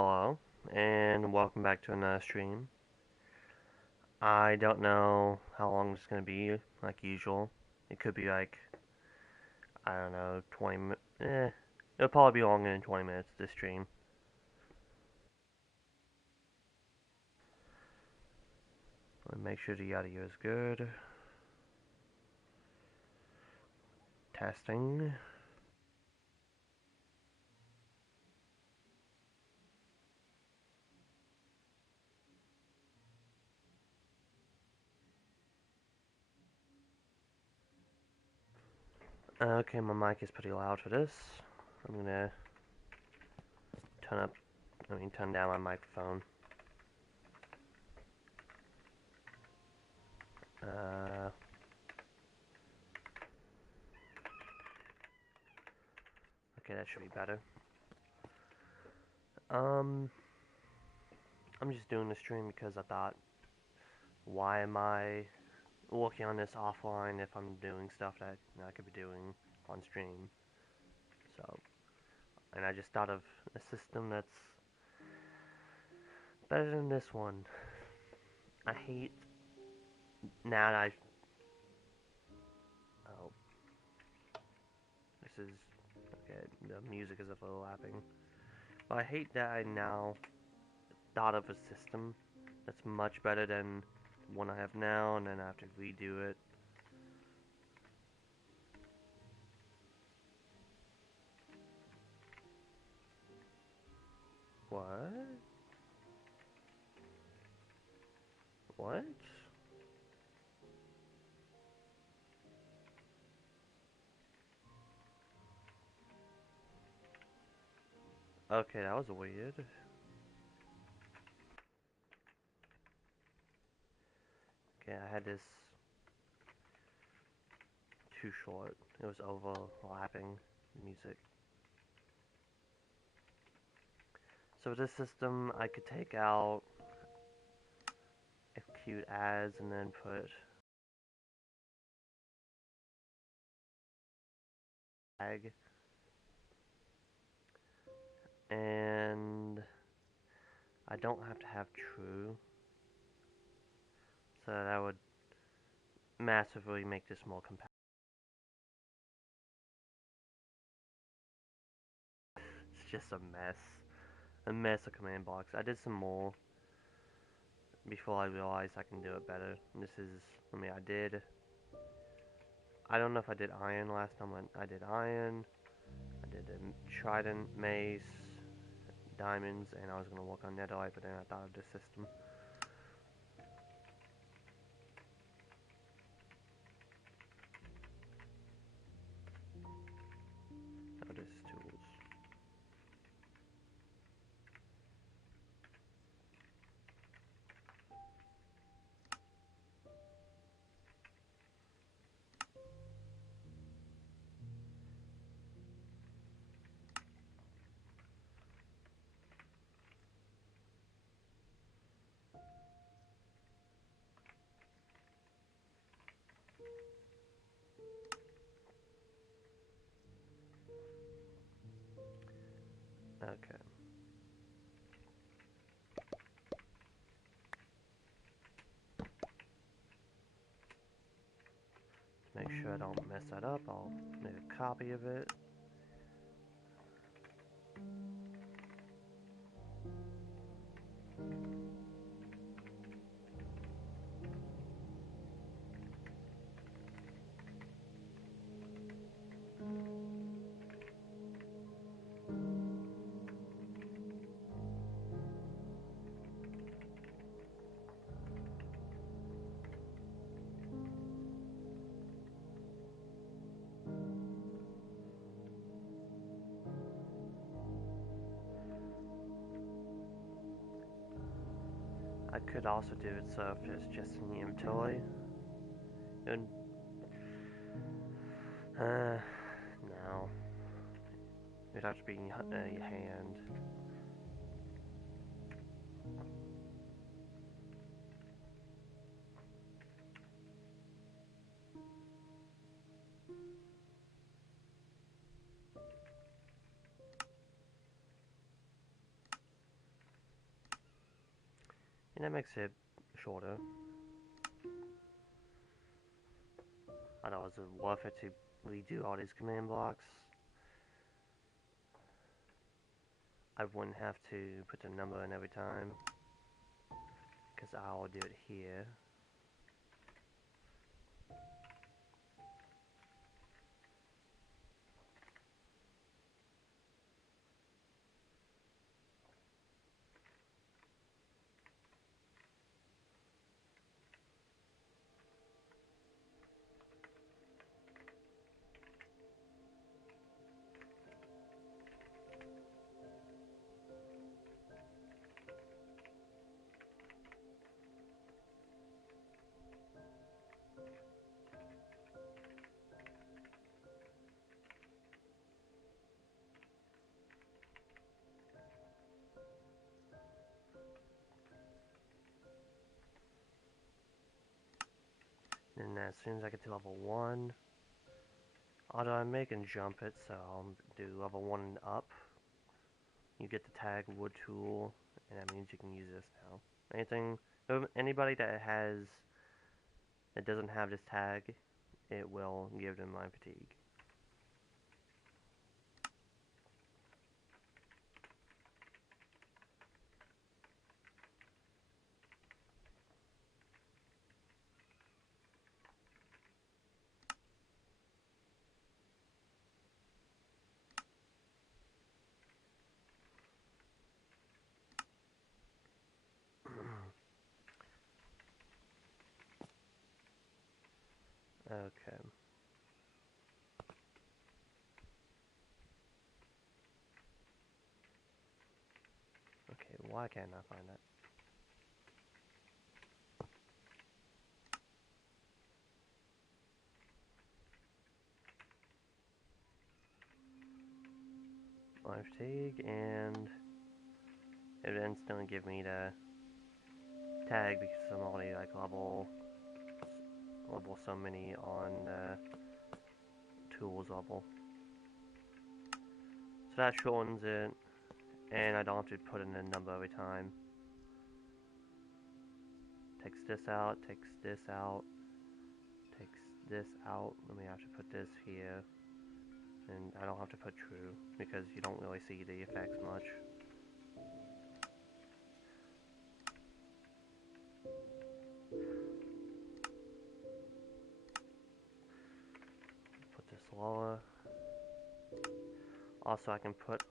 Hello, and welcome back to another stream. I don't know how long it's gonna be, like usual. It could be like, I don't know, 20 minutes. It'll probably be longer than 20 minutes, this stream. Let me make sure the audio is good. Testing. Okay, my mic is pretty loud for this. I'm gonna turn up, turn down my microphone. Uh, okay, that should be better. Um, I'm just doing the stream because I thought, why am I working on this offline if I'm doing stuff that I could be doing on stream? So, and I just thought of a system that's better than this one. I hate now that oh, this is okay. The music is overlapping, but I hate that I now thought of a system that's much better than one I have now, and then I have to redo it. What? What? Okay, that was weird. Okay, I had this too short. It was overlapping music. So this system, I could take out cute ads and then put tag, and I don't have to have true, so that would massively make this more compatible. It's just a mess of command blocks. I did some more before I realized I can do it better. And this is, I don't know if I did iron last time. I did iron, I did a trident, mace, diamonds, and I was going to work on netherite, but then I thought of this system. Oh, this is tools. Okay. To make sure I don't mess that up, I'll make a copy of it. I could also do it so if it's just in the inventory. And no. It'd have to be in your hand. And that makes it shorter. I thought it was worth it to redo all these command blocks. I wouldn't have to put the number in every time, because I'll do it here. And as soon as I get to level 1, although I may can jump it, so I'll do level 1 and up. You get the tag wood tool, and that means you can use this now. Anybody that doesn't have this tag, it will give them mind fatigue. Okay. Okay, why can't I find that? Mind fatigue, and it would instantly give me the tag because I'm already like level so many on tools level. So that shortens it, and I don't have to put in a number every time. Takes this out, takes this out, takes this out. Let me actually put this here, and I don't have to put true because you don't really see the effects much. Put this lower. Also, I can put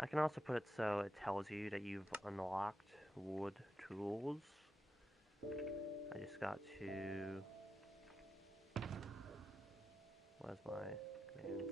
I can also put it so it tells you that you've unlocked wood tools. I just got to... Where's my commands?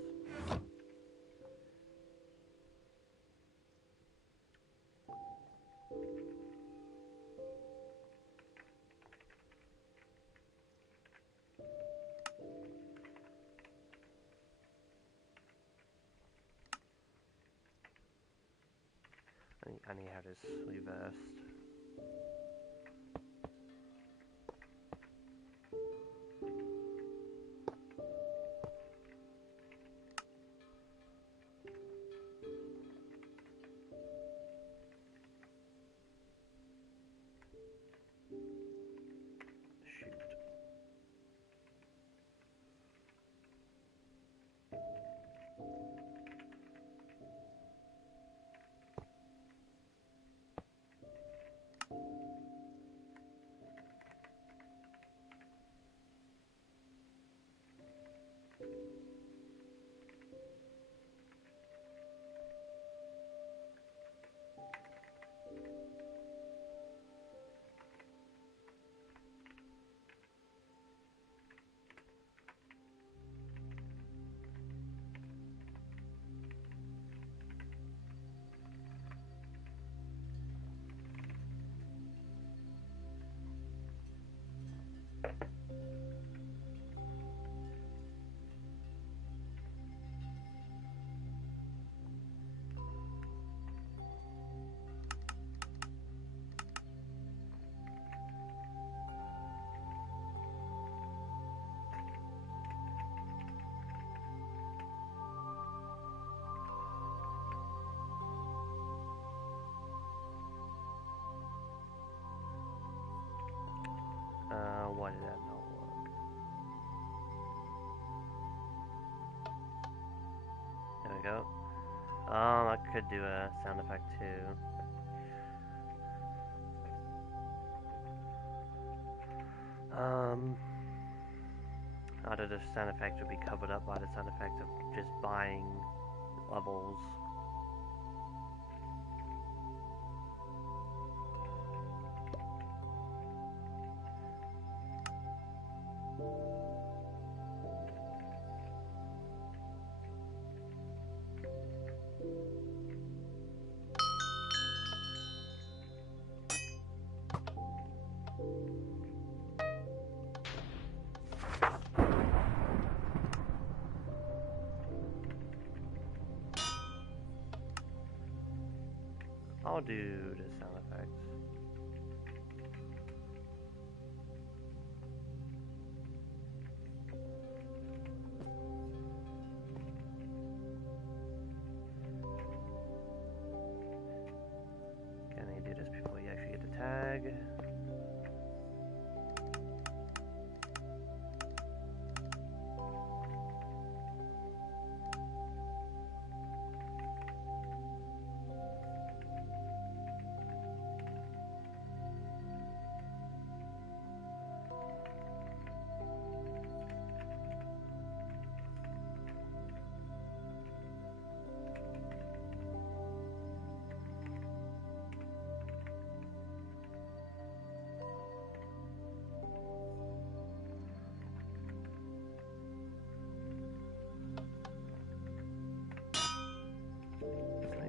I need to have this reversed. Shoot. why did that not work? There we go. I could do a sound effect too. Either the sound effect would be covered up by the sound effect of just buying levels. I'll do the sound effects. Can I do this before you actually get the tag?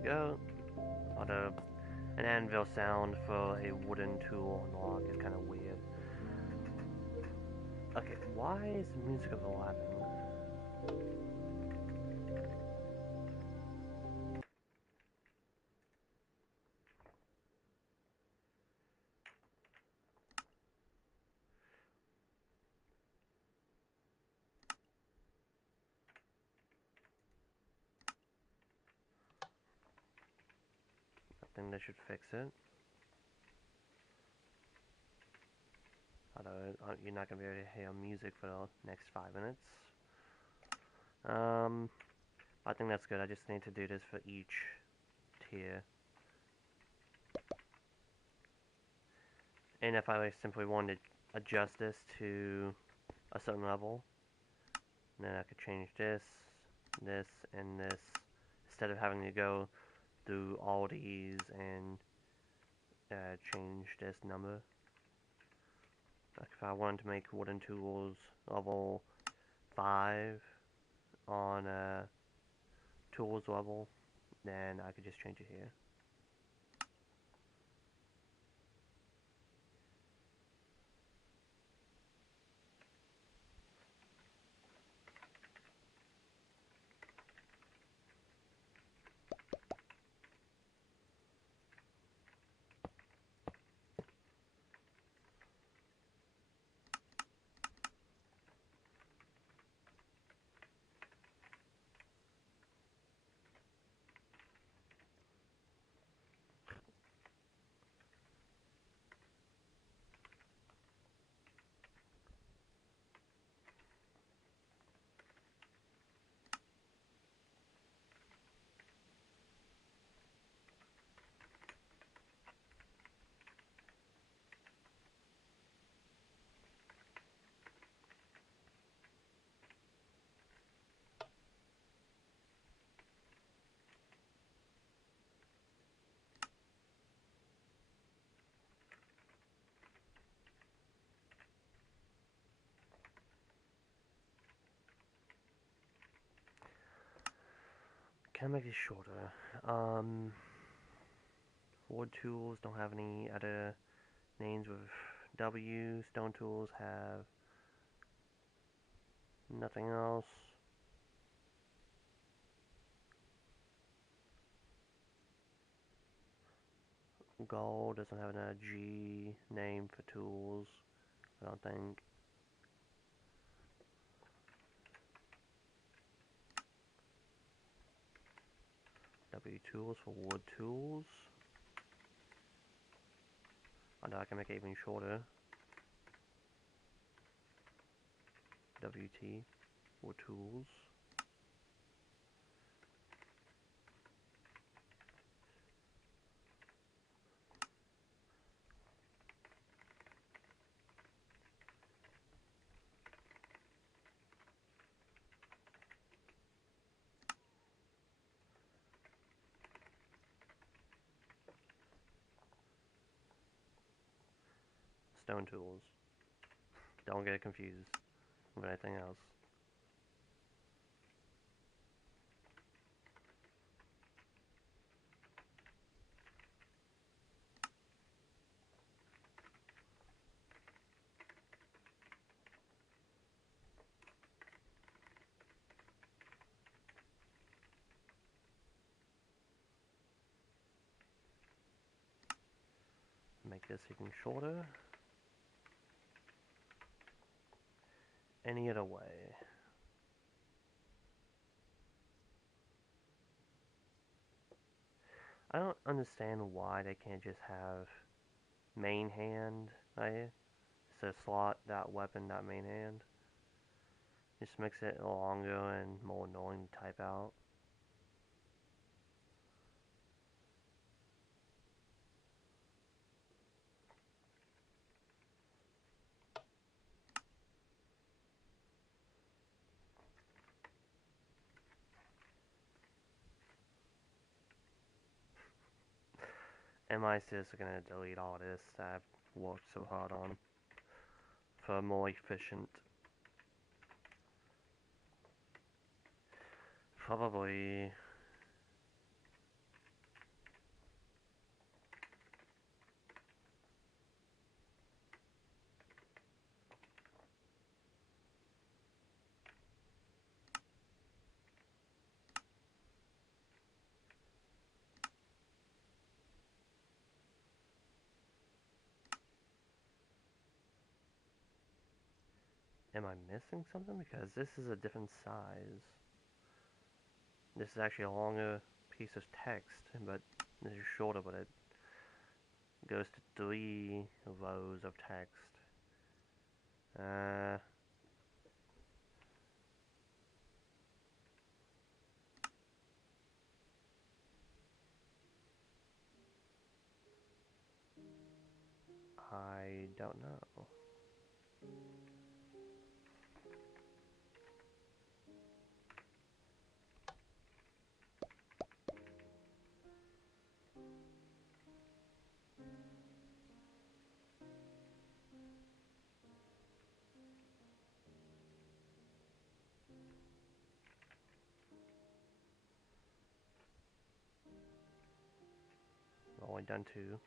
Go. Although an anvil sound for a wooden tool unlock is kind of weird. Okay, why is the music overlapping? I think that should fix it. Although you're not going to be able to hear music for the next 5 minutes. I think that's good. I just need to do this for each tier. And if I simply wanted to adjust this to a certain level, then I could change this, this, and this, instead of having to go through all these and change this number. Like if I wanted to make wooden tools level 5 on tools level, then I could just change it here. Can I make it shorter? Wood tools don't have any other names with W. Stone tools have nothing else. Gold doesn't have a G name for tools, I don't think. W tools for wood tools. I know I can make it even shorter. WT or tools. Stone tools. Don't get confused with anything else. Make this even shorter. Any other way. I don't understand why they can't just have main hand right? So slot that weapon, that main hand. Just makes it longer and more annoying to type out. MI6 are gonna delete all this that I've worked so hard on for more efficient. Probably. Am I missing something? Because this is a different size. This is actually a longer piece of text, but this is shorter, but it goes to 3 rows of text. I don't know. I've only done 2.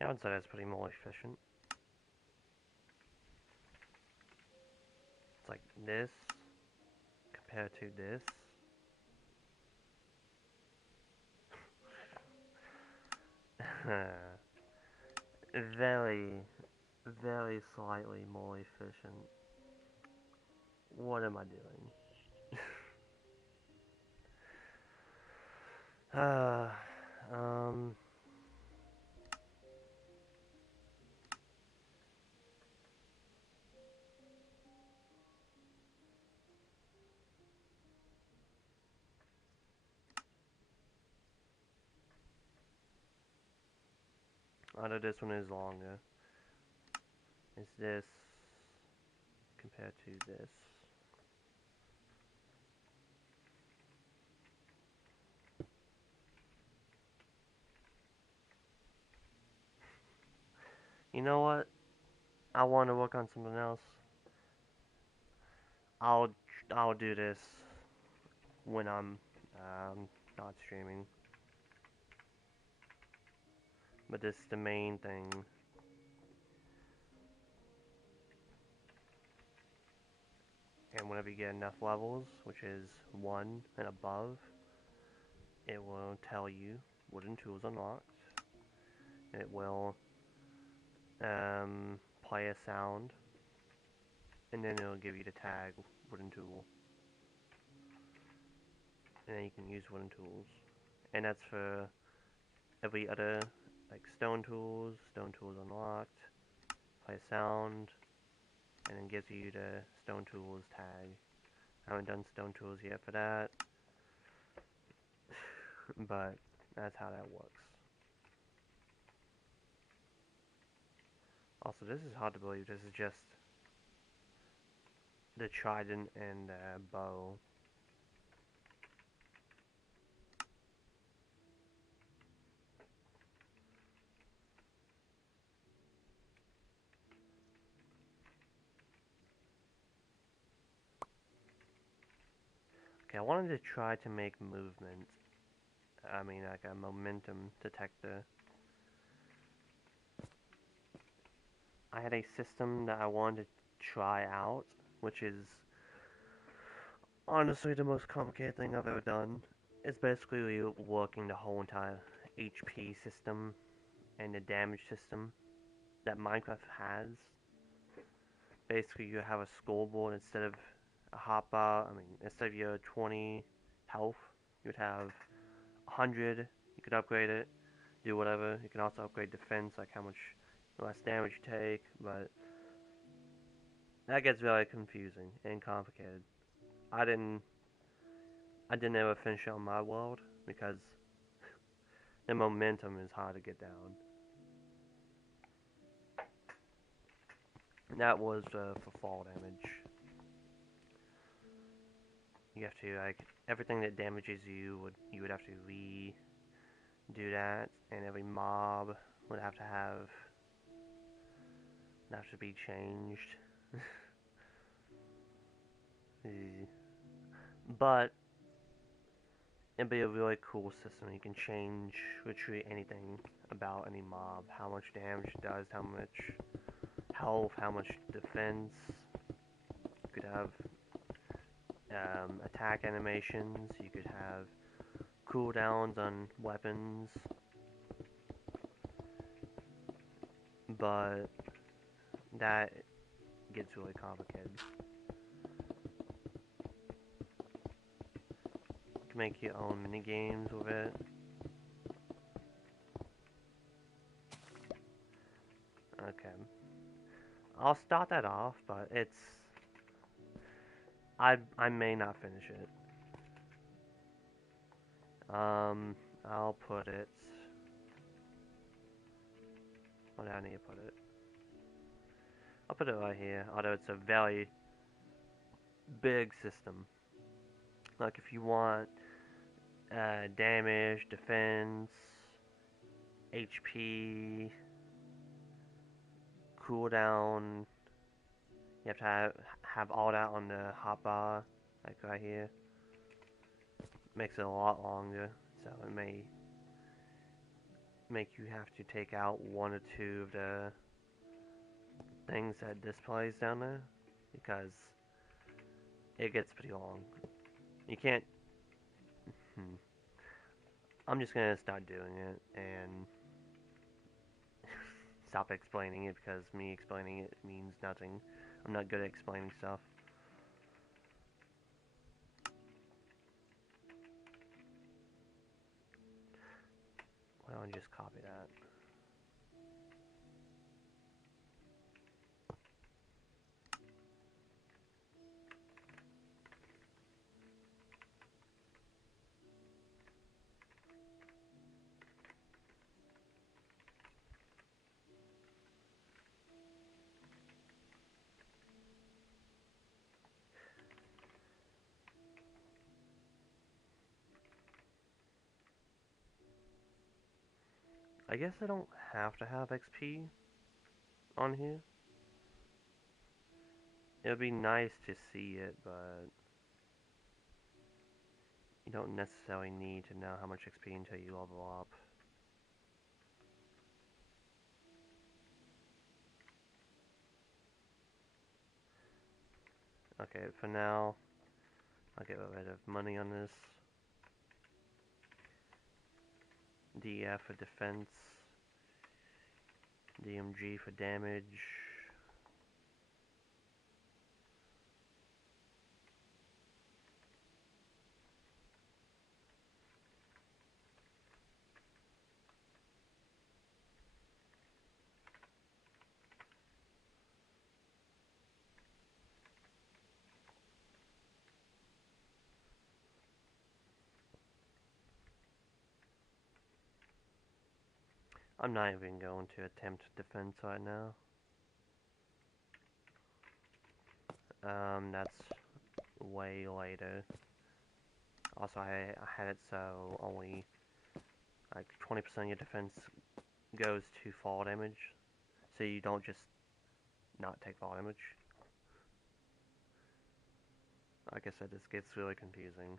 Yeah, I would say that's pretty more efficient. It's like this compared to this. Very, very slightly more efficient. What am I doing? um, I know this one is longer. Is this compared to this? You know what? I want to work on something else. I'll I'll do this when I'm not streaming. But this is the main thing. And whenever you get enough levels, which is 1 and above, it will tell you wooden tools unlocked. It will play a sound, and then it'll give you the tag wooden tool. And then you can use wooden tools. And that's for every other, like stone tools unlocked, play a sound, and then gives you the stone tools tag. I haven't done stone tools yet for that, but that's how that works. Also, this is hard to believe. This is just the trident and the bow. Okay, I wanted to try to make movement. I mean, like a momentum detector. I had a system that I wanted to try out, which is honestly the most complicated thing I've ever done. It's basically working the whole entire HP system and the damage system that Minecraft has. Basically, you have a scoreboard instead of a hotbar. I mean, instead of your 20 health, you'd have 100. You could upgrade it, do whatever. You can also upgrade defense, like how much less damage you take, but that gets very confusing and complicated. I didn't I didn't ever finish on my world because the momentum is hard to get down. That was for fall damage. You have to like everything that damages you would have to redo that, and every mob would have to be changed. But it'd be a really cool system. You can change, retreat anything about any mob, how much damage it does, how much health, how much defense. You could have attack animations. You could have cooldowns on weapons. But that gets really complicated. You can make your own mini games with it. Okay. I'll start that off, but I may not finish it. I'll put it. Where do I need to put it? I'll put it right here. Although it's a very big system. Like if you want damage, defense, HP, cooldown. You have to have all that on the hotbar, like right here. Makes it a lot longer, so it may make you have to take out one or two of the things that displays down there because it gets pretty long. You can't. Hmm, I'm just gonna start doing it and stop explaining it because me explaining it means nothing. I'm not good at explaining stuff. Why don't I just copy that? I guess I don't have to have XP on here. It would be nice to see it, but you don't necessarily need to know how much XP until you level up. Okay, for now, I'll get rid of money on this. DF for defense. DMG for damage. I'm not even going to attempt defense right now. That's way later. Also, I had it so only like 20% of your defense goes to fall damage, so you don't just not take fall damage. Like I said, this gets really confusing.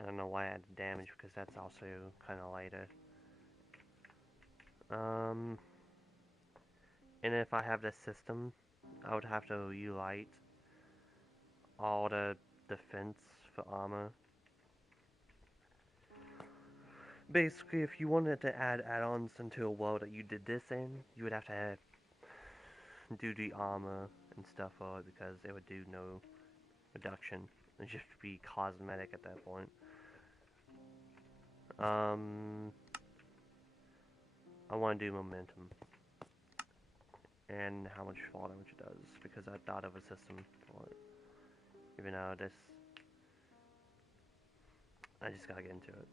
I don't know why I added damage because that's also kind of later. And if I have this system, I would have to relight all the defense for armor. Basically, if you wanted to add add-ons into a world that you did this in, you would have to do the armor and stuff for it because it would do no reduction. It would just be cosmetic at that point. I want to do momentum and how much fall damage it does because I thought of a system for it. Even though this, I just gotta get into it.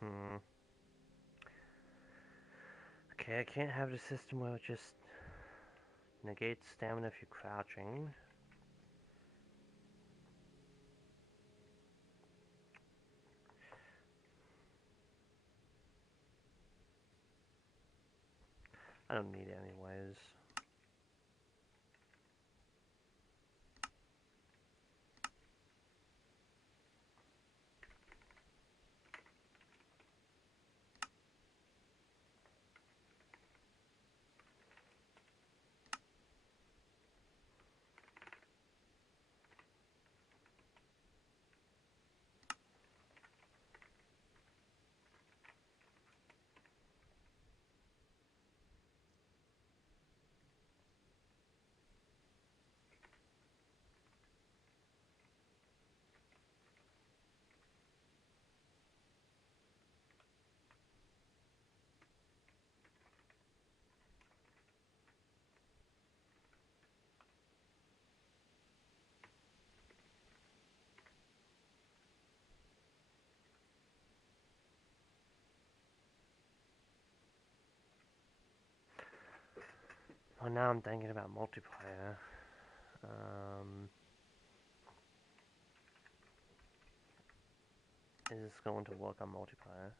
Hmm. Okay, I can't have the system where it just negates stamina if you're crouching. I don't need it anyways. Well, now I'm thinking about multiplayer. Is this going to work on multiplayer?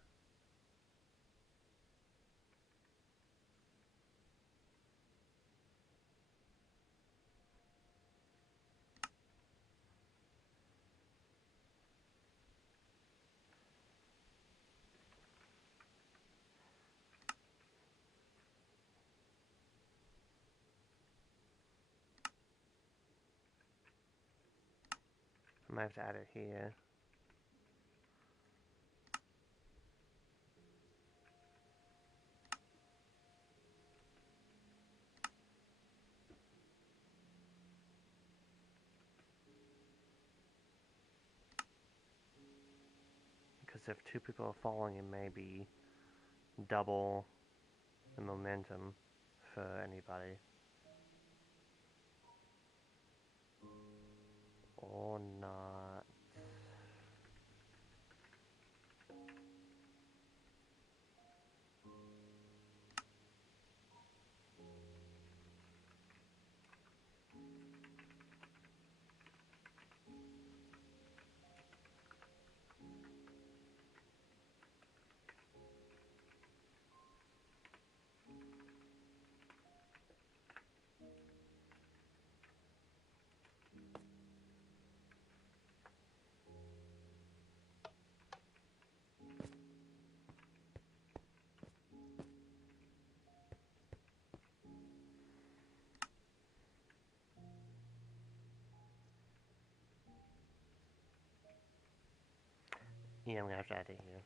I might have to add it here. Because if two people are falling, it may be double the momentum for anybody. Or not. Yeah, I'm gonna have to add it here.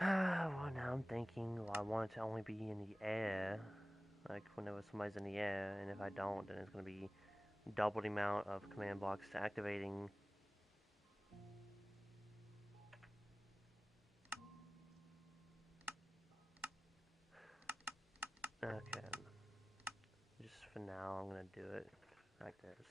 Well, now I'm thinking, well, I want it to only be in the air. Like, whenever somebody's in the air, and if I don't, then it's gonna be double the amount of command blocks to activating. Okay. Just for now, I'm gonna do it like this.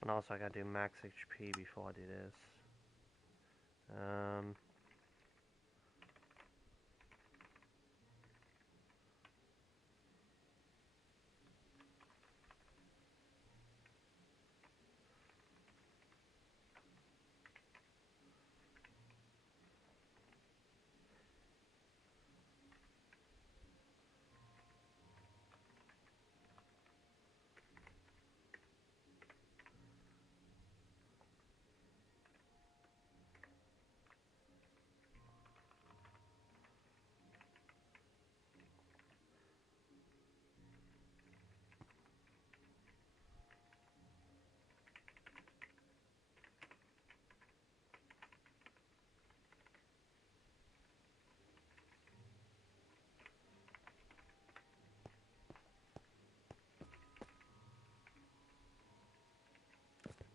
And also, I gotta do max HP before I do this.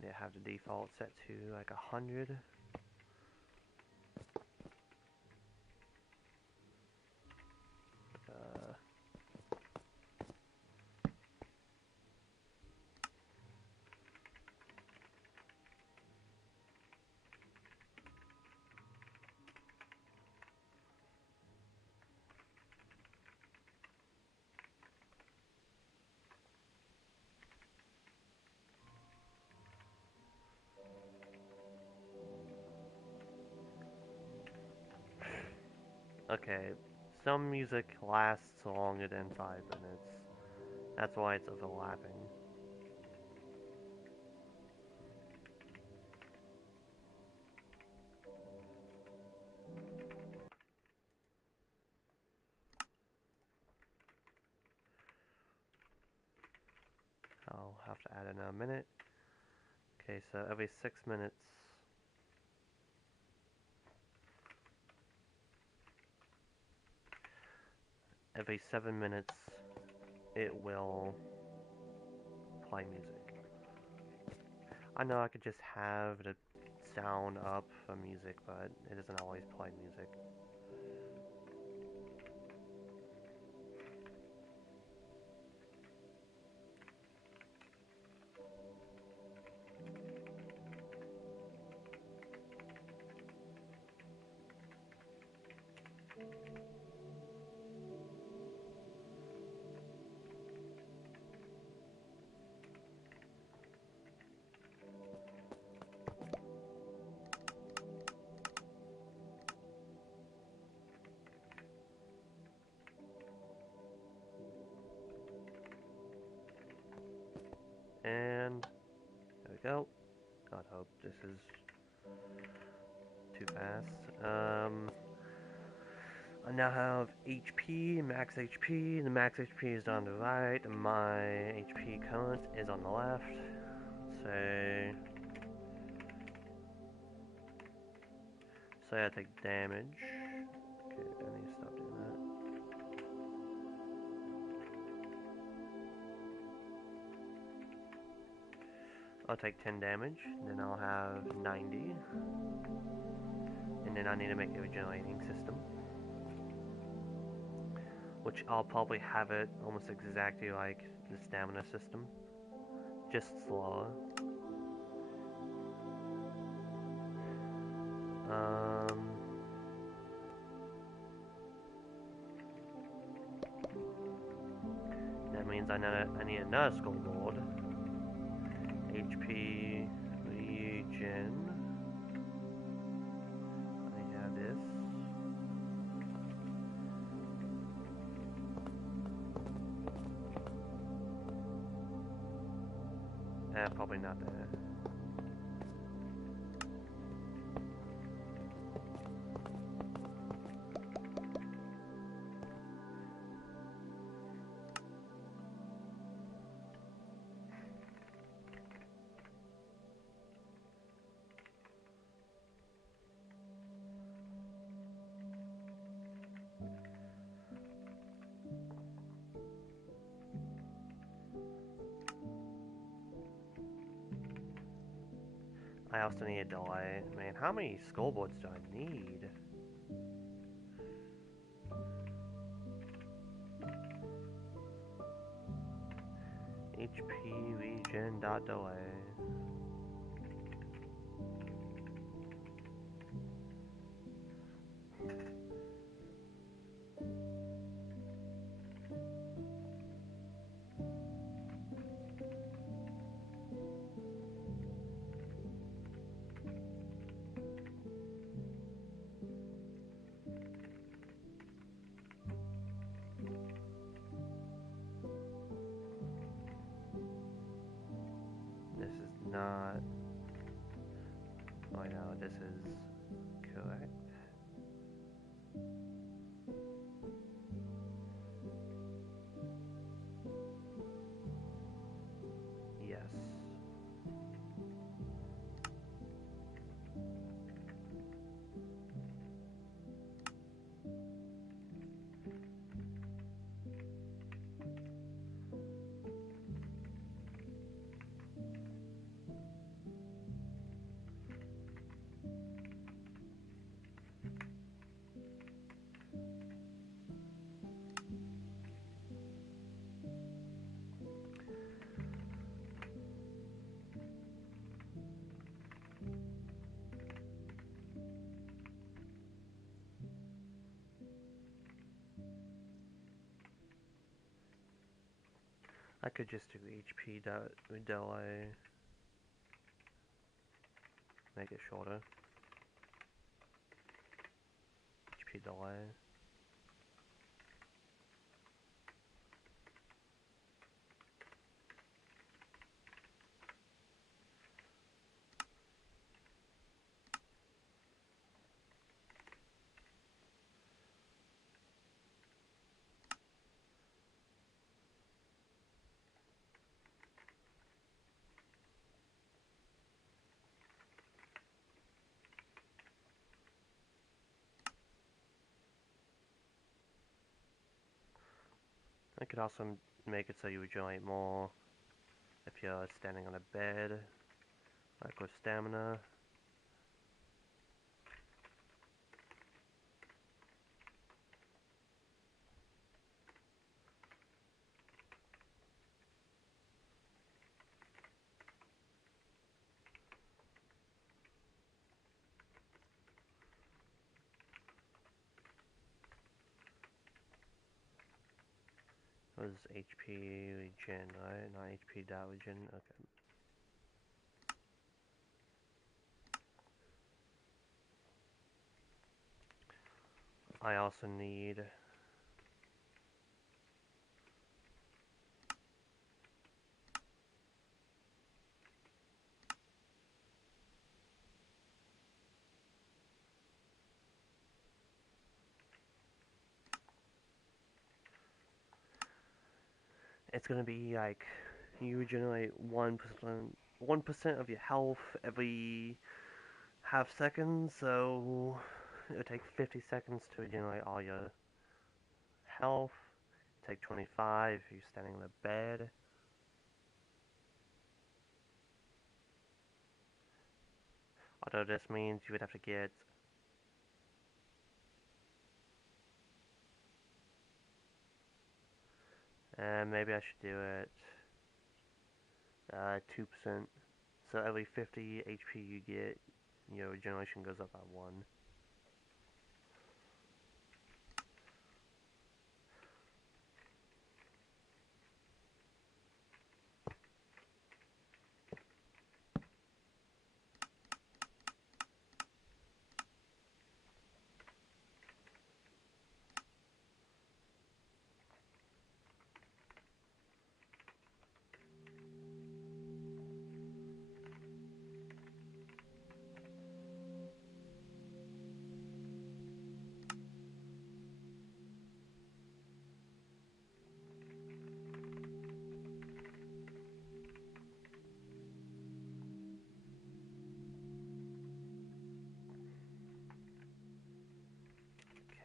Yeah, have the default set to like 100. Okay, some music lasts longer than 5 minutes. That's why it's overlapping. I'll have to add another minute. Okay, so every 6 minutes, every 7 minutes, it will play music. I know I could just have the sound up for music, but it doesn't always play music. And there we go. God, hope this is too fast. I now have HP, max HP. The max HP is on the right, and my HP current is on the left. So I take damage. Okay, I need to stop doing that. I'll take 10 damage, then I'll have 90. And then I need to make a regenerating system. Which I'll probably have it almost exactly like the stamina system. Just slower. That means I need another scoreboard. HP regen. I need to have this. Probably not there. I also need a delay. Man, how many scoreboards do I need? HP regen dot delay. This is not. Oh no, this is correct. Yes. I could just do HP delay, make it shorter. HP delay. I could also make it so you regenerate more if you're standing on a bed, like with stamina. It was HP regen, right? Not HP dot regen. Okay. I also need it's gonna be like you regenerate 1% of your health every half second, so it'll take 50 seconds to regenerate all your health. Take 25 if you're standing on the bed. Although this means you would have to get maybe I should do it 2%. So every 50 HP you get, your regeneration goes up by 1.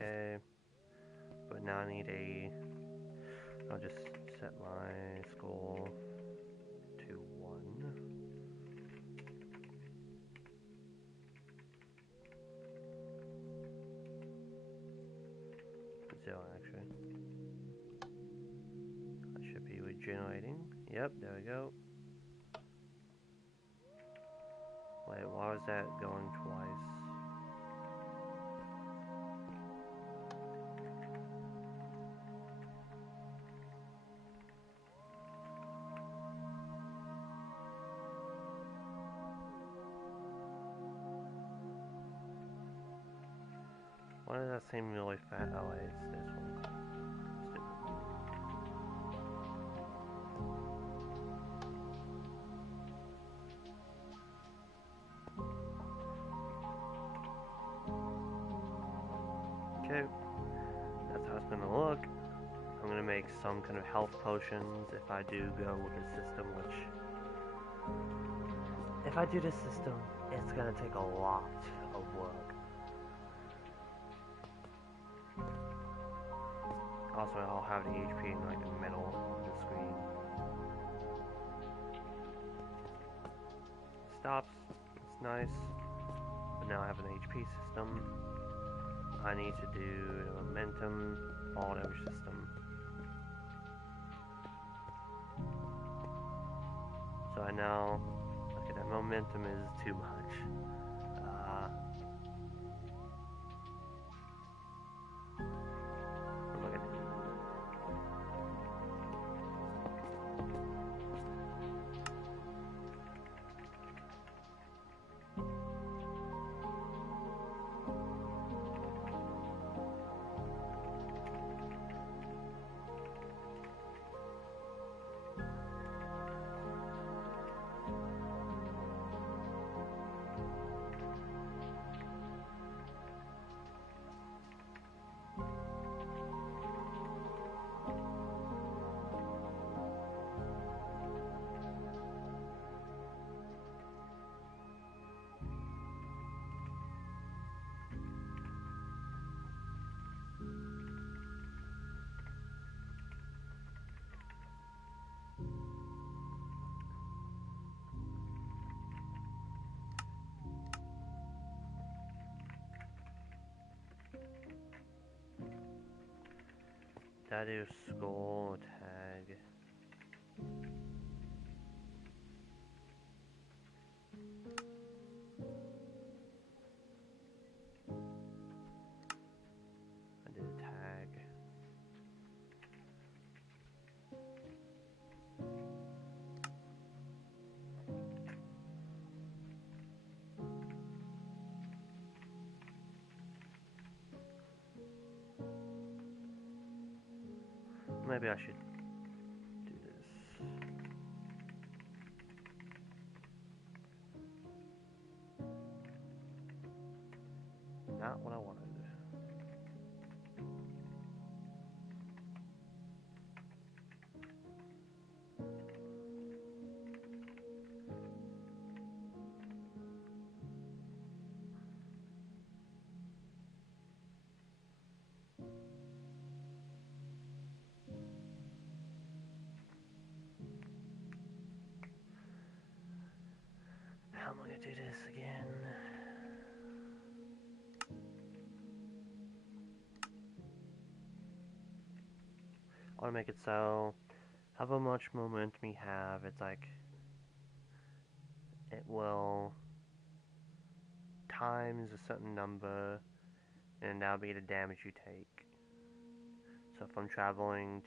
Okay, but now I need I'll just set my skull to 1. 0 actually. I should be regenerating. Yep, there we go. Wait, why was that going twice? Why does that seem really fast? Oh wait, it's this one. Stupid. Okay, that's how it's gonna look. I'm gonna make some kind of health potions if I do go with the system, which... If I do this system, it's gonna take a lot of work. Also, I'll have the HP in like the middle of the screen. Stops, it's nice. But now I have an HP system. I need to do the momentum, fall damage system. So I know, okay, that momentum is too much. What am I gonna do? I do school tag? I did a tag. Maybe I should do this. Not what I wanted. How am I gonna do this again? I want to make it so however much momentum you have, it's like it will times a certain number, and that'll be the damage you take. So if I'm traveling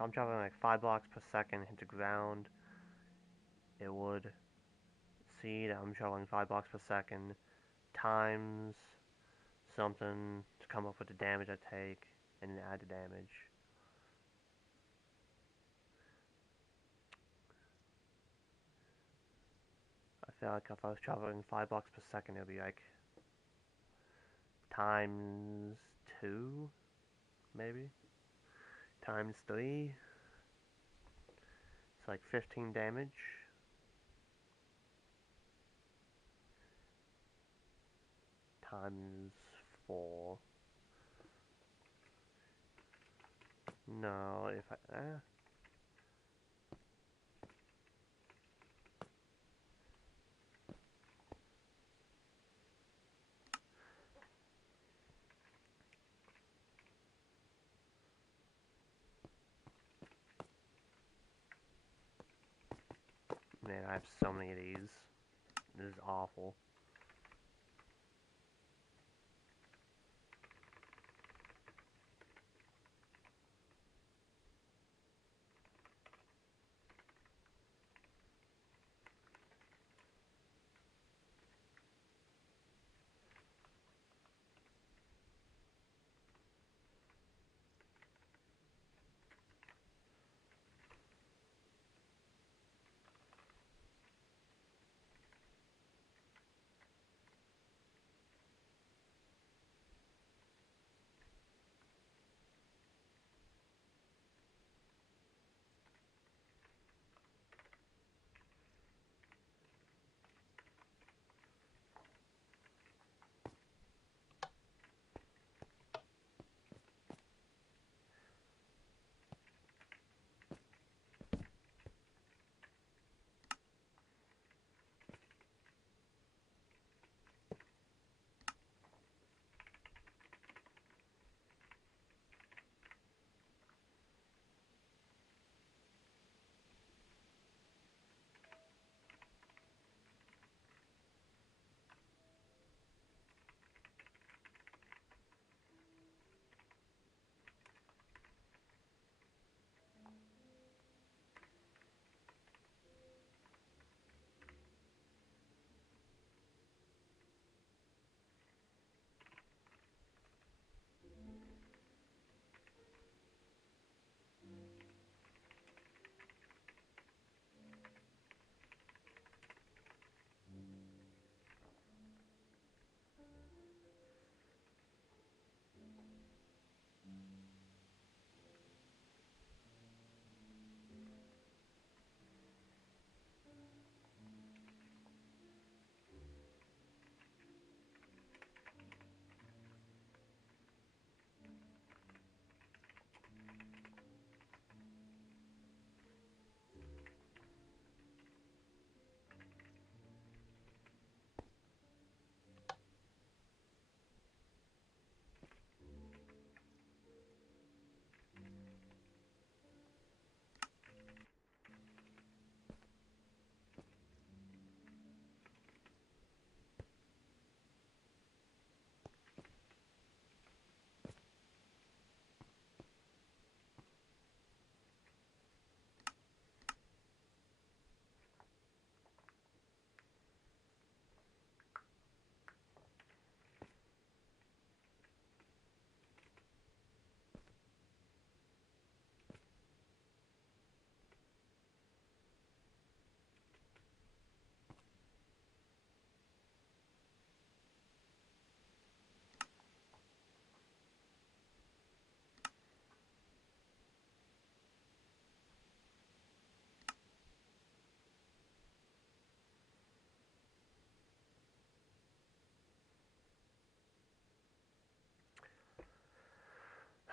like 5 blocks per second hit the ground, it would see that I'm traveling 5 blocks per second times something to come up with the damage I take, and then add the damage. I feel like if I was traveling 5 blocks per second, it would be like times 2, maybe? Times 3. It's like 15 damage. Times 4. No, if I... Man, I have so many of these. This is awful.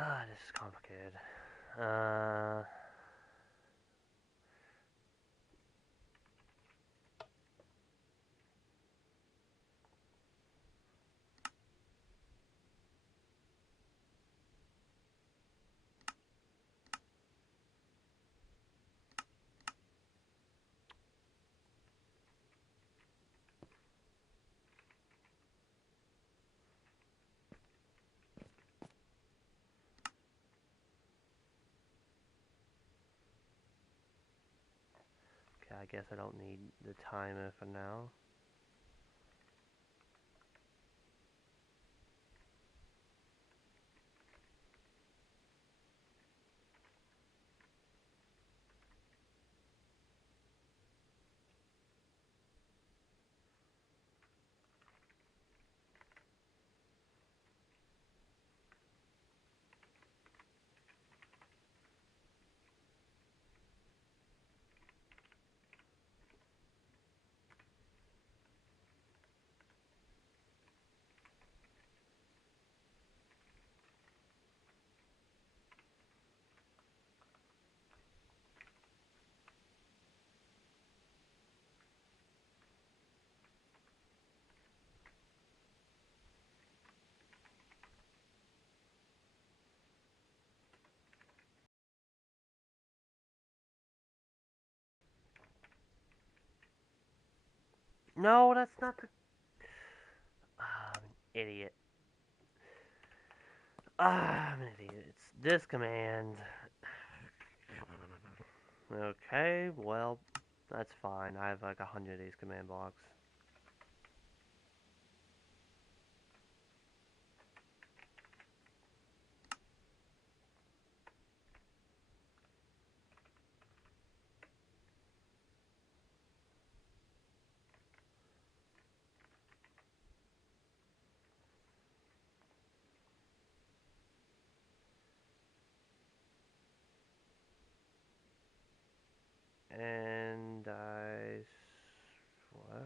This is complicated. Okay, I guess I don't need the timer for now. No, that's not the... I'm an idiot. I'm an idiot. It's this command. Okay, well, that's fine. I have like 100 of these command blocks. And what?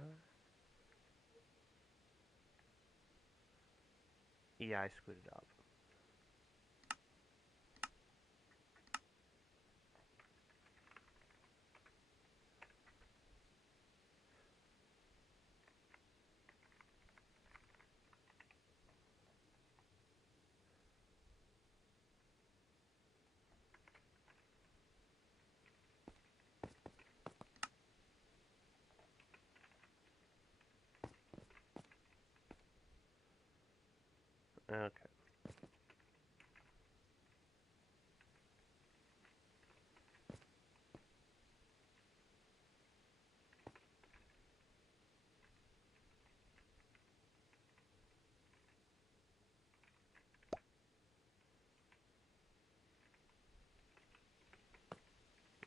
Yeah, I screwed it up. Okay.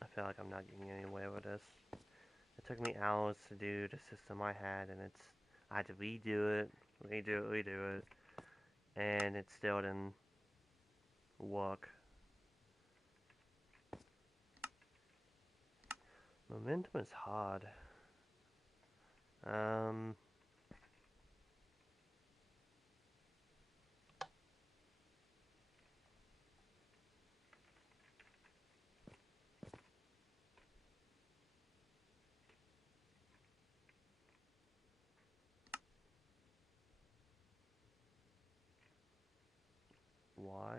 I feel like I'm not getting anywhere with this. It took me hours to do the system I had, and I had to redo it, redo it, and it still didn't work. Momentum is hard. Why?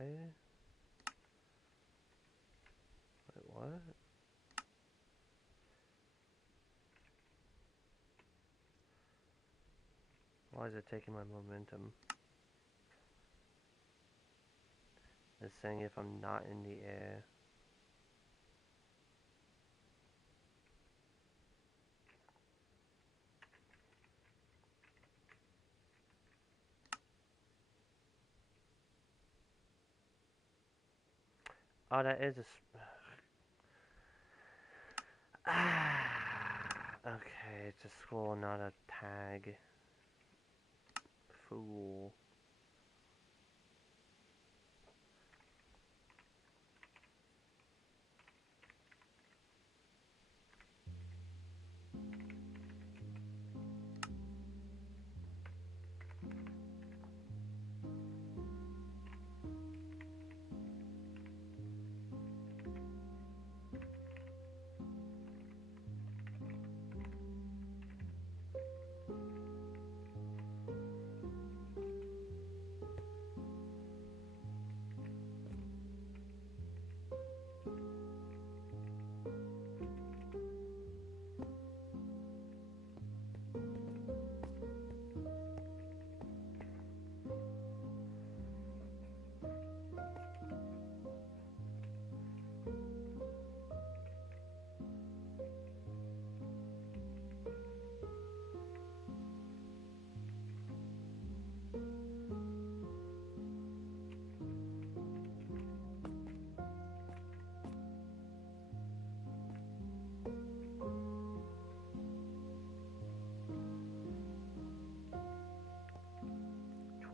Wait, what? Why is it taking my momentum? It's saying if I'm not in the air. Oh, that is a... Okay, it's a score, not a tag. Fool.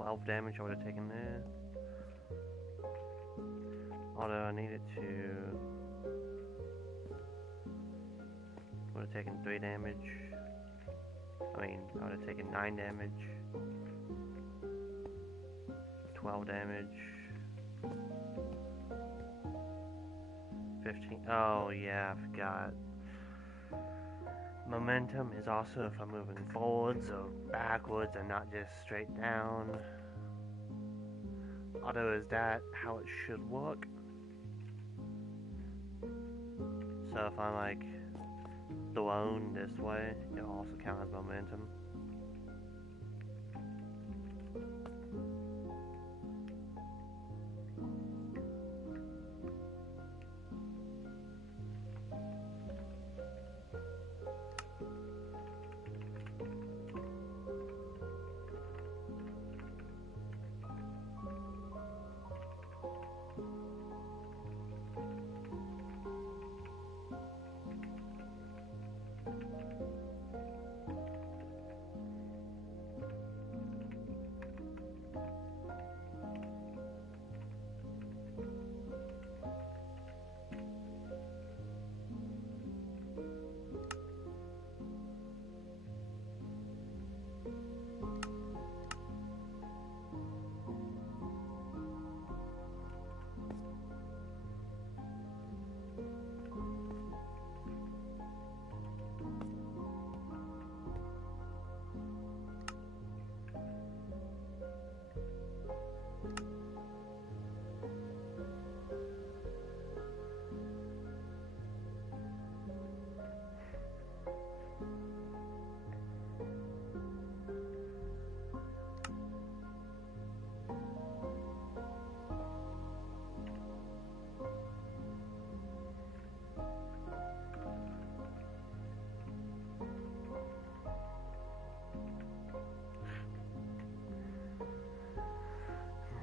12 damage I would have taken there. Although I needed to... would have taken 3 damage. I mean, I would have taken 9 damage. 12 damage. 15. Oh, yeah, I forgot. Momentum is also if I'm moving forwards or backwards and not just straight down. Although, is that how it should work? So if I'm like thrown this way, it'll also count as momentum.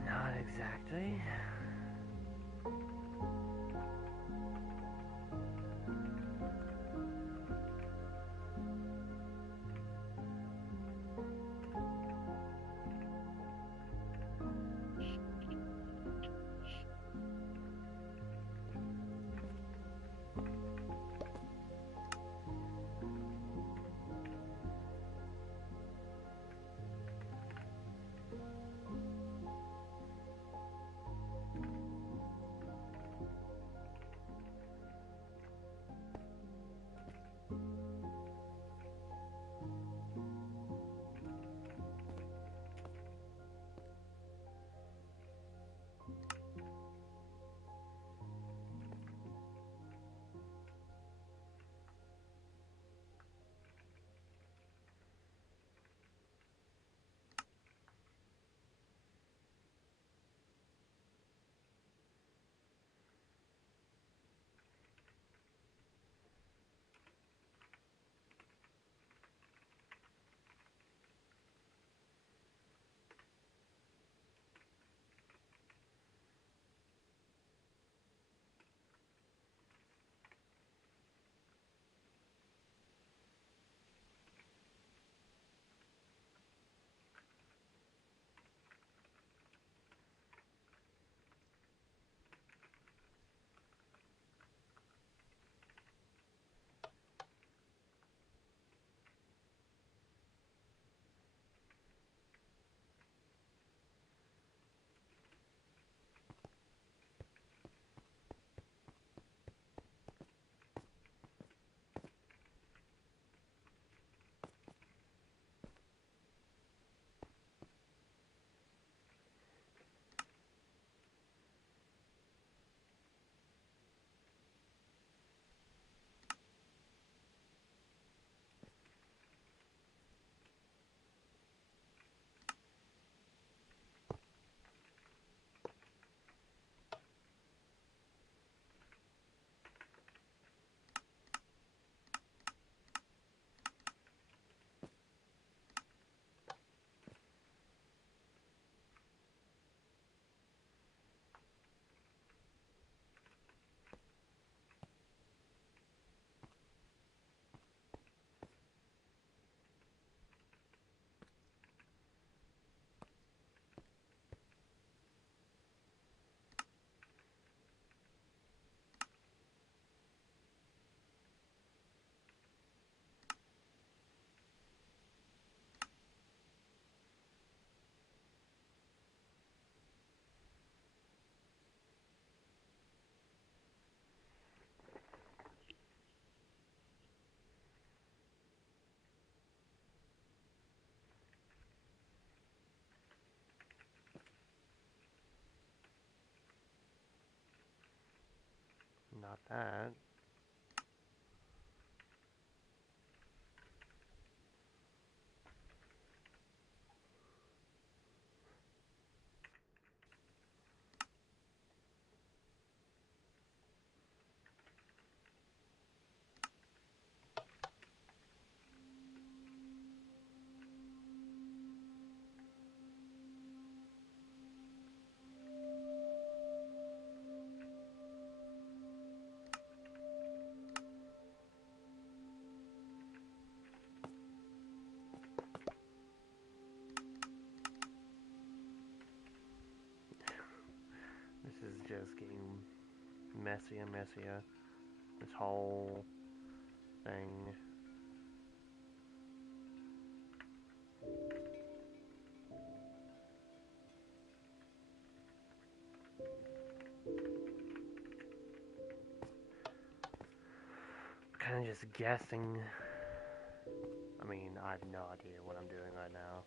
Not exactly. that. This is just getting messier and messier. This whole thing. Kind of just guessing. I mean, I have no idea what I'm doing right now.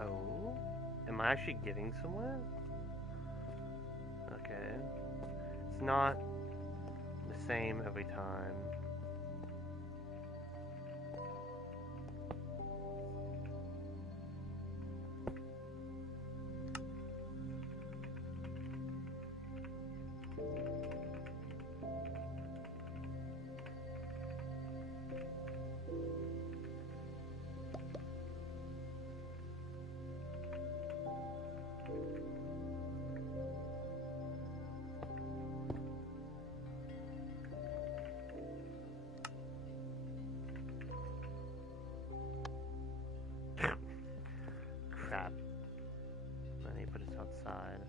Oh, am I actually getting somewhere? Okay. It's not same every time. Crap. I need to put this outside.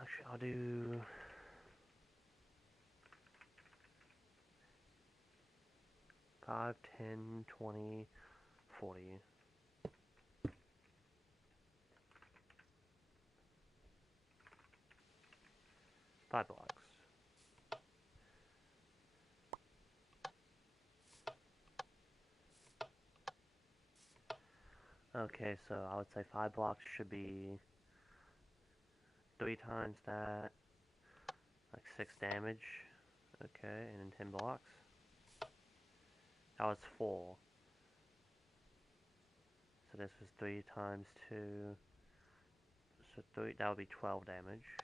Actually, I'll do 5, 10, 20, 40. 5 blocks. Okay, so I would say 5 blocks should be 3 times that, like 6 damage. Okay, and then 10 blocks. That was 4. So this was 3 times 2. So 3, that would be 12 damage.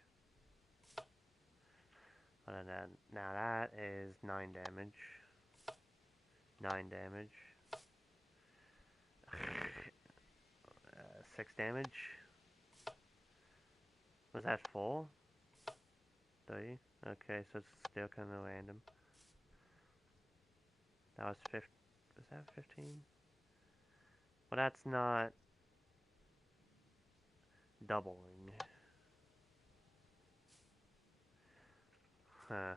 And then now that is 9 damage. 9 damage. 6 damage. Was that 4? 3? Okay, so it's still kind of random. That was 15. Was that 15? Well, that's not doubling. Huh.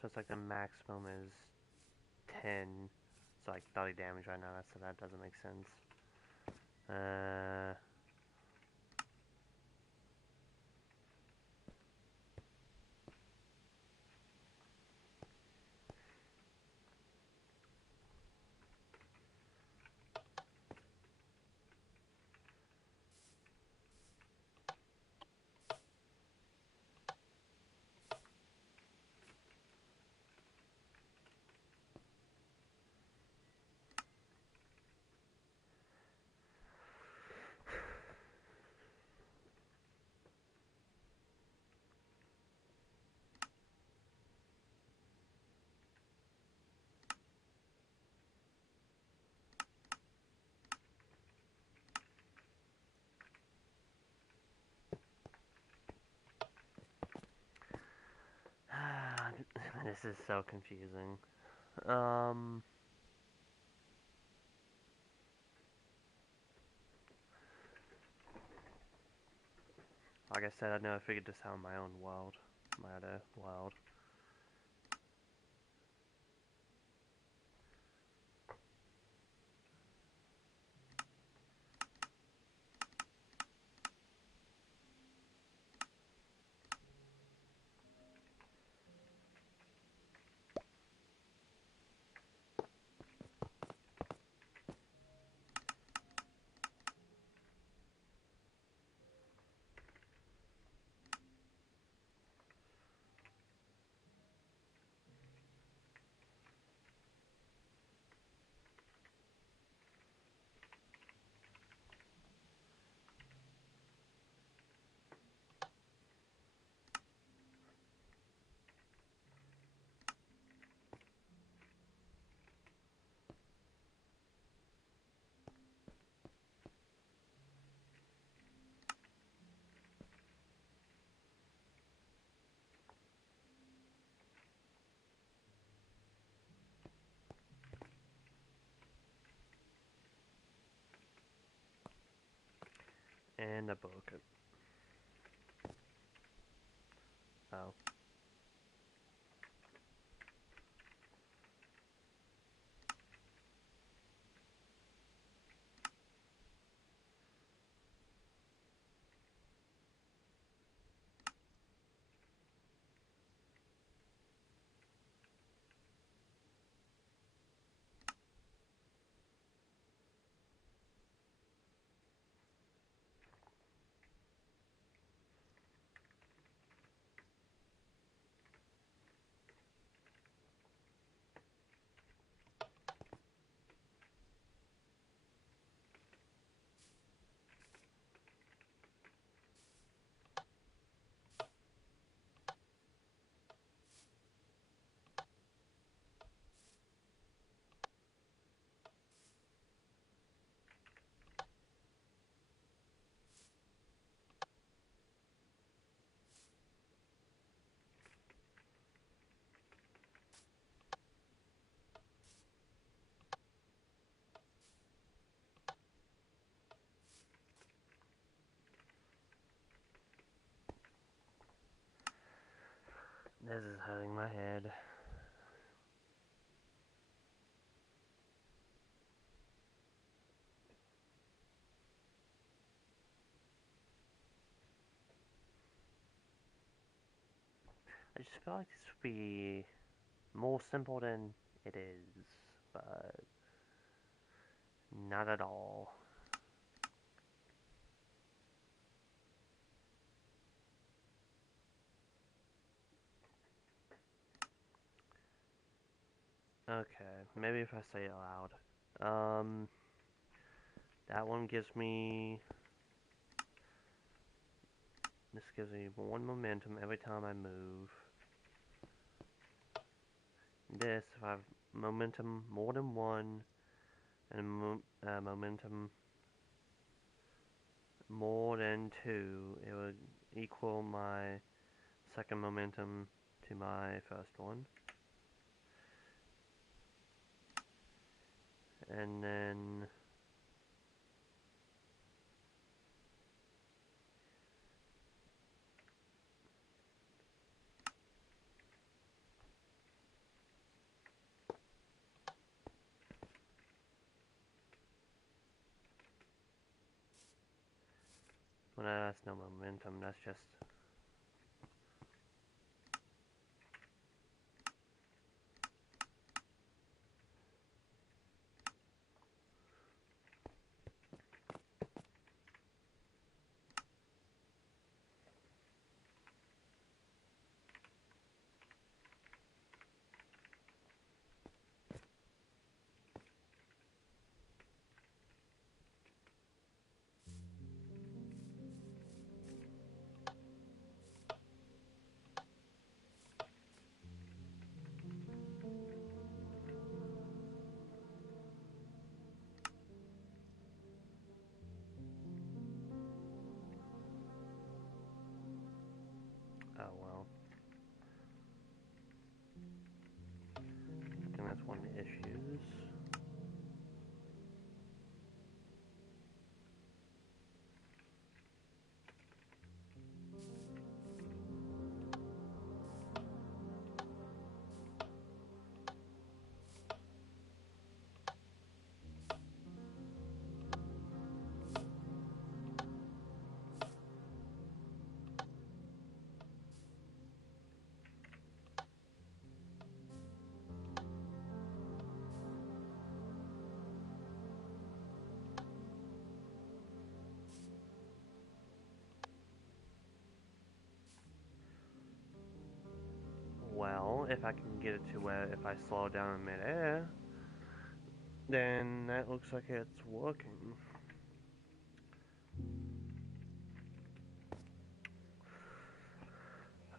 So it's like the maximum is 10. It's like 30 damage right now, so that doesn't make sense. This is so confusing. Like I said, I never figured this out in my own world. My other world. And a book. Oh. This is hurting my head. I just feel like this would be more simple than it is, but not at all. Okay, maybe if I say it loud. That one gives me... This gives me one momentum every time I move. This, if I have momentum more than one, and momentum more than two, it would equal my second momentum to my first one. And then well, that's no momentum, that's just... Oh well. I think that's one of the issues. Well, if I can get it to where if I slow down in midair, then that looks like it's working.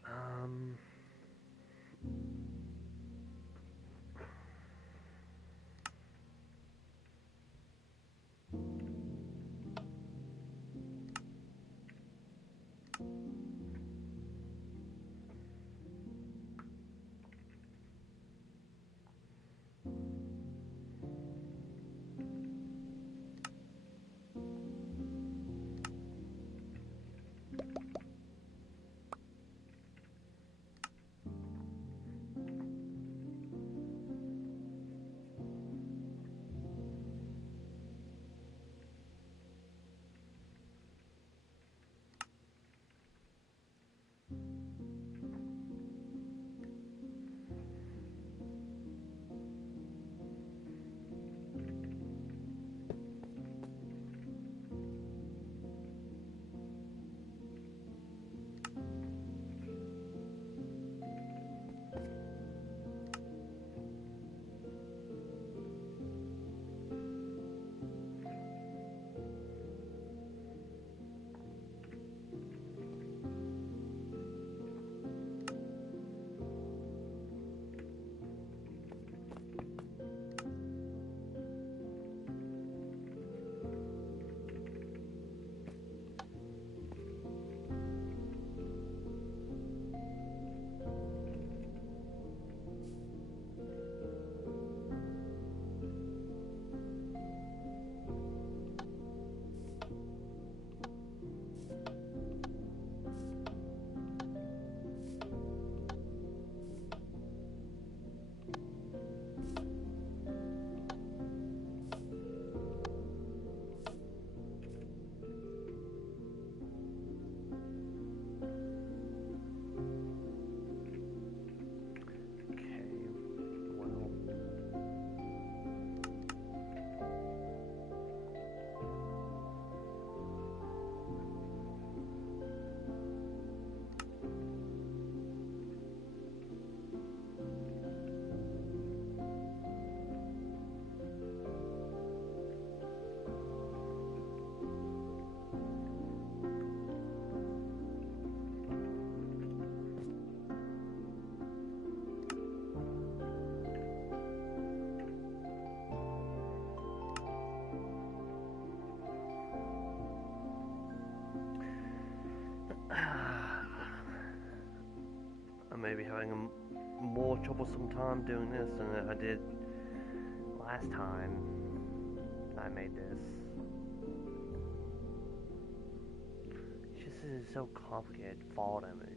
Um, more troublesome time doing this than I did last time I made this. It's just this is so complicated fall damage.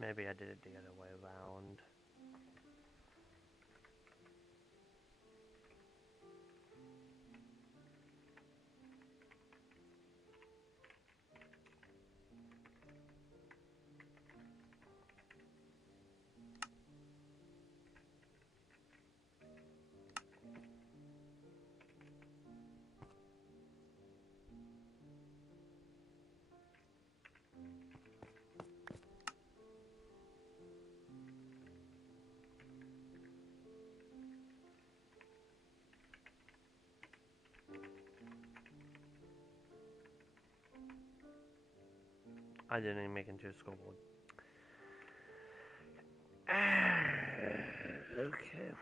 Maybe I did it the other way around. I didn't even make it into a scoreboard. Okay.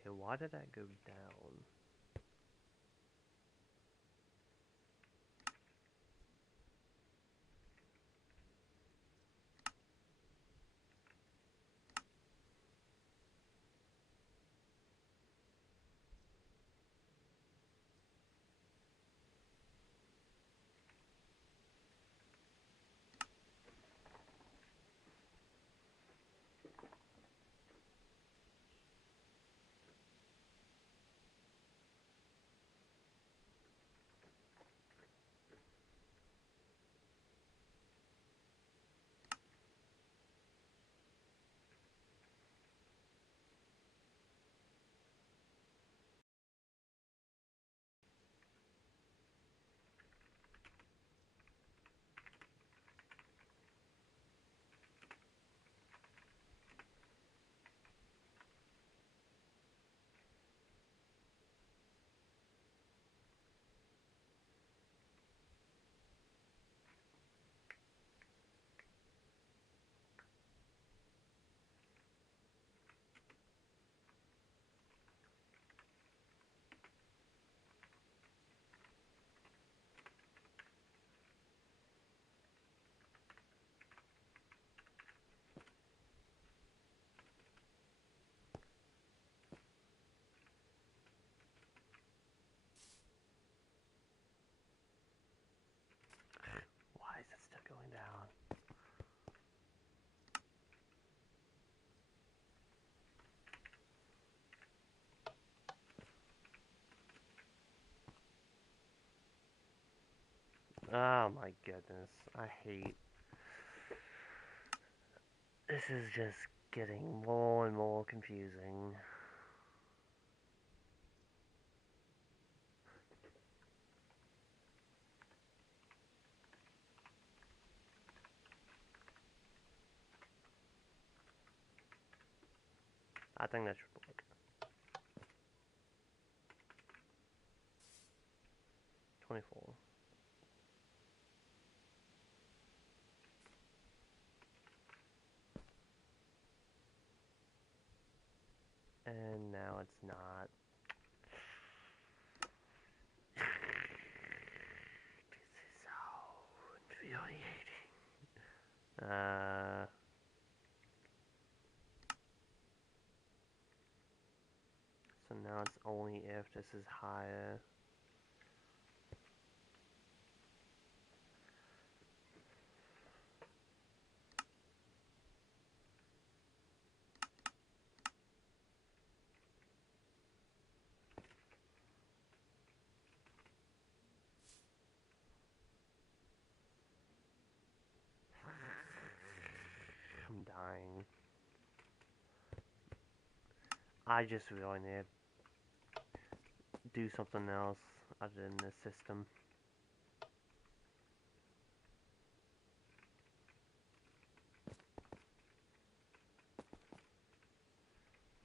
Okay, why did that go down? Oh my goodness, I hate. This is just getting more and more confusing. I think that should work. 24. And now it's not. This is so infuriating. So now it's only if this is higher. I'm dying. I just really need to do something else other than this system.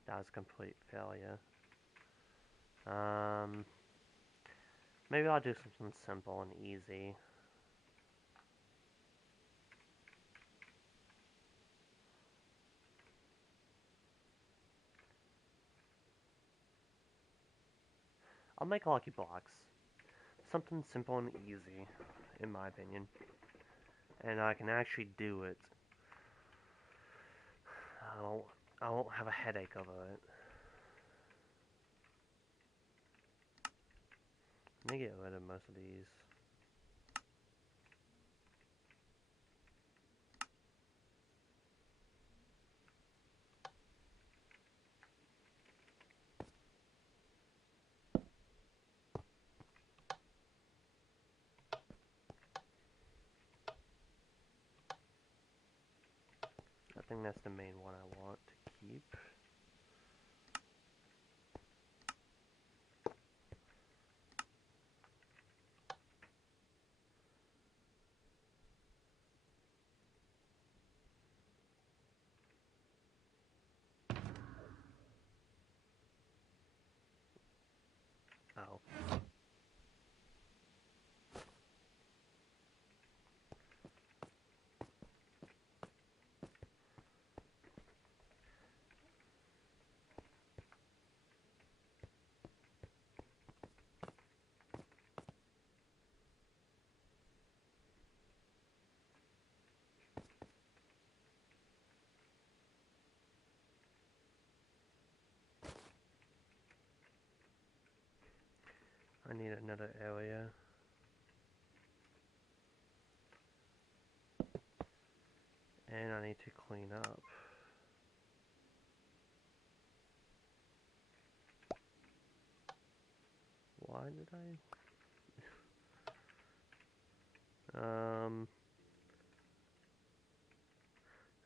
That was a complete failure. Maybe I'll do something simple and easy. I'll make lucky blocks. Something simple and easy, in my opinion. And I can actually do it. I won't have a headache over it. Let me get rid of most of these. I think that's the main one I want to keep. Oh. I need another area. And I need to clean up. Why did I?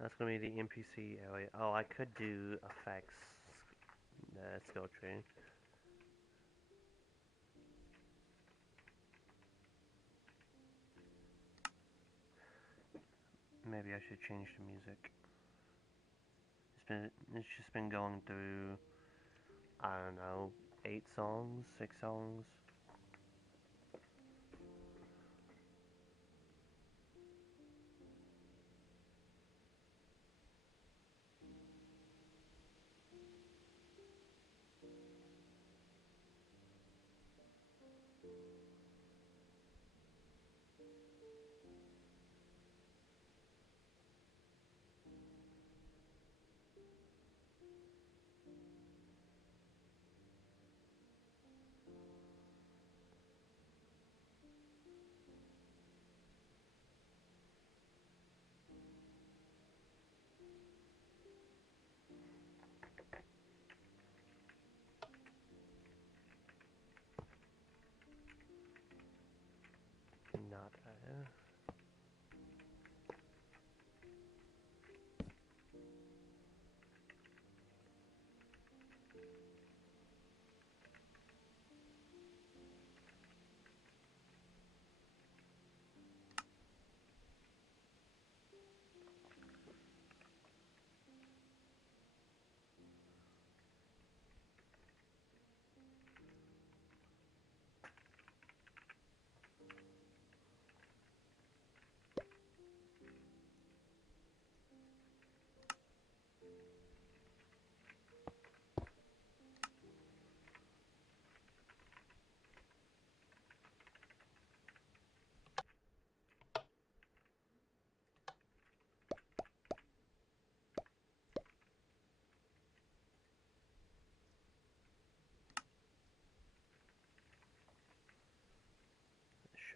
That's gonna be the NPC area. Oh, I could do effects. Skill tree. Maybe I should change the music. It's just been going through, I don't know, 8 songs, 6 songs.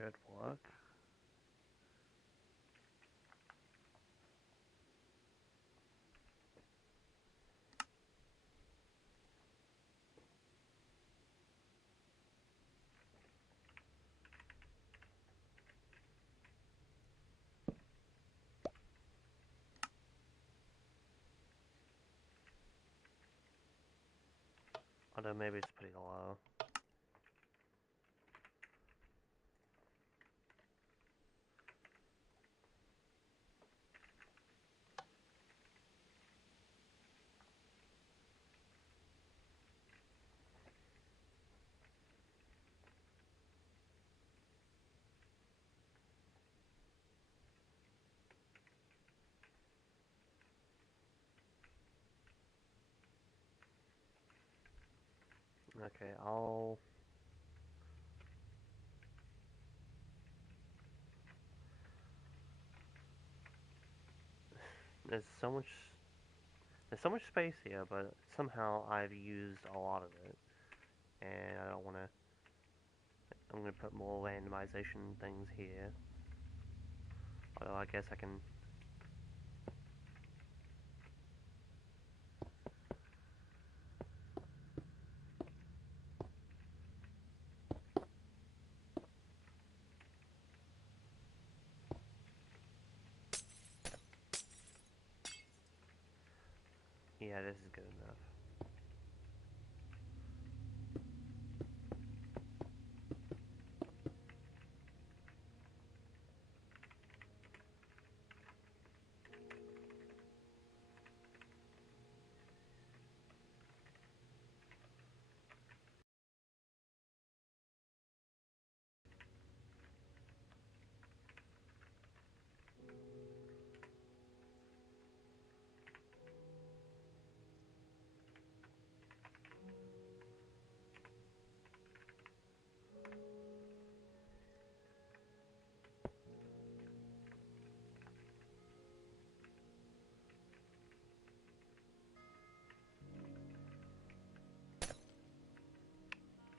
should work. Although maybe it's pretty low. Okay, there's so much there's so much space here, but somehow I've used a lot of it, and I don't want to. I'm gonna put more randomization things here. Although I guess I can. Yeah, this is good enough.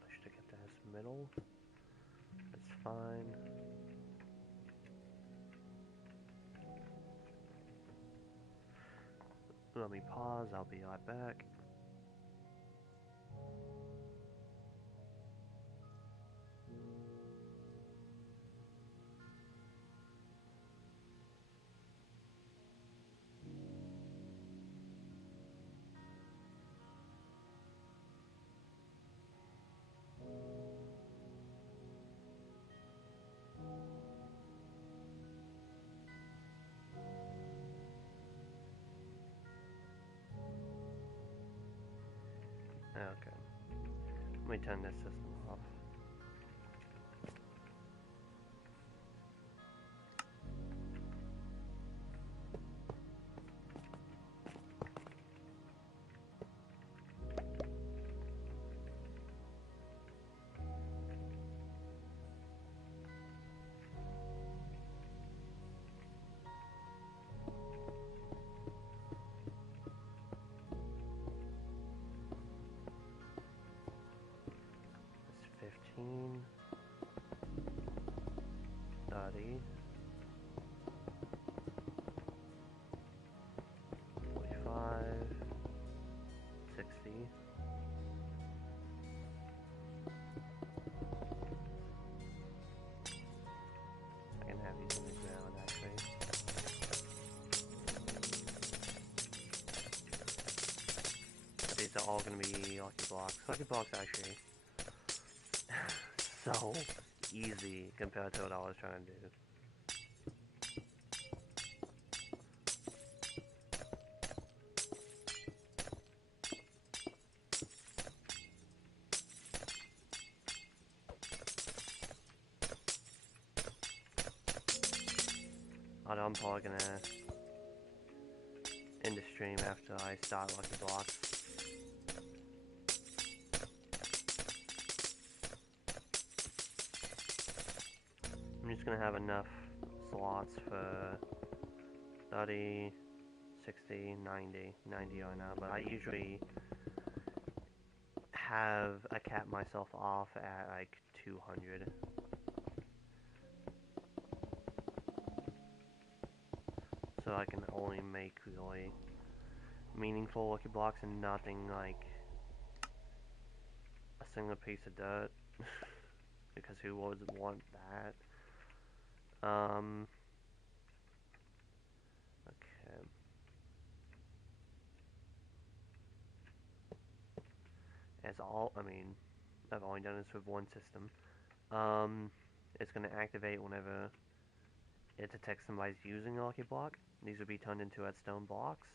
I should have kept that as middle. That's fine. Let me pause, I'll be right back. Okay. Let me turn this system off. It's 15, 30, 45, 60. I can have these in the ground actually. But these are all going to be lucky blocks. Lucky blocks actually so easy compared to what I was trying to do. Although I'm probably gonna end the stream after I start lucky blocks. I'm just gonna have enough slots for 30, 60, 90, 90 right now, but I usually I cap myself off at like 200. so I can only make really meaningful lucky blocks and nothing like a single piece of dirt. Because who would want that? Okay. I've only done this with one system. It's going to activate whenever it detects somebody's using a lucky block. These will be turned into redstone blocks,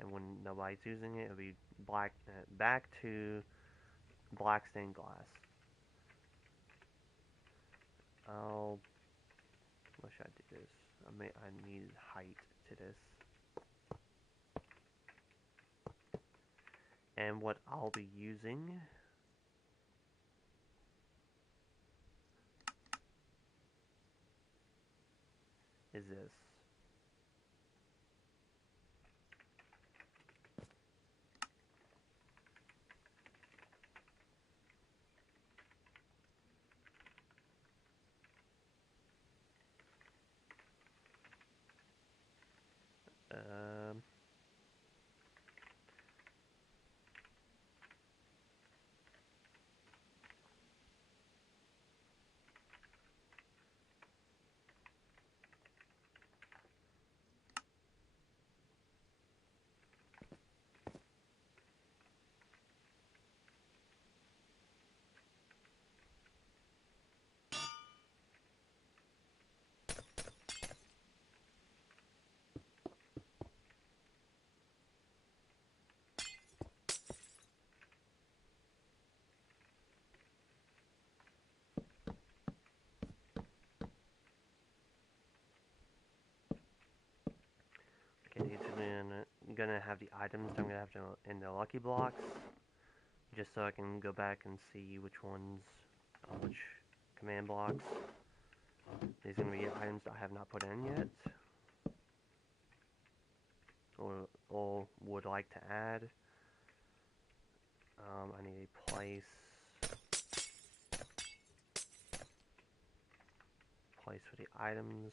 and when nobody's using it, it'll be back to black stained glass. I'll wish I did this. I need height to this. And what I'll be using is this. Um, okay, it's gonna have the items I'm gonna have to in the lucky blocks, just so I can go back and see which ones, which command blocks. These are gonna be items that I have not put in yet, or would like to add. I need a place for the items.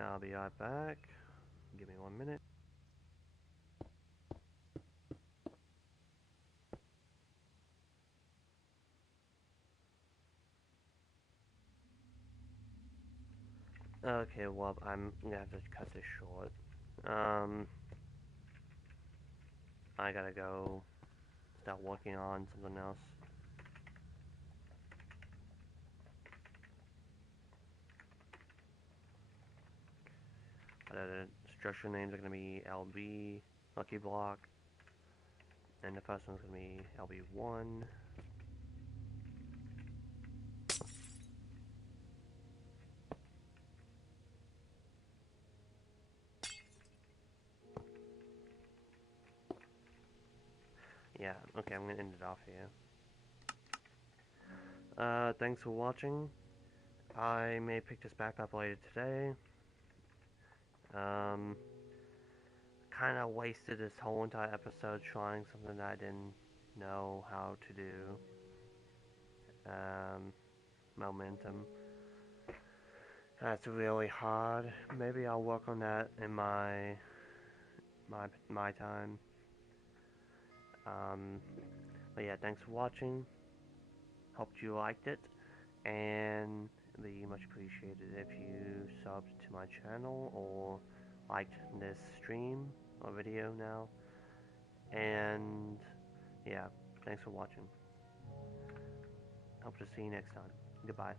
I'll be right back. Give me 1 minute. Okay, well, I'm gonna have to cut this short. I gotta go start working on something else. The structure names are gonna be LB, Lucky Block, and the first one's gonna be LB1. Yeah, okay, I'm gonna end it off here. Thanks for watching. I may pick this back up later today. Kinda wasted this whole entire episode trying something that I didn't know how to do. Momentum. That's really hard. Maybe I'll work on that in my time. But yeah, thanks for watching. Hope you liked it, and it'd be much appreciated if you subbed to my channel or liked this stream or video now. And yeah, thanks for watching. Hope to see you next time. Goodbye.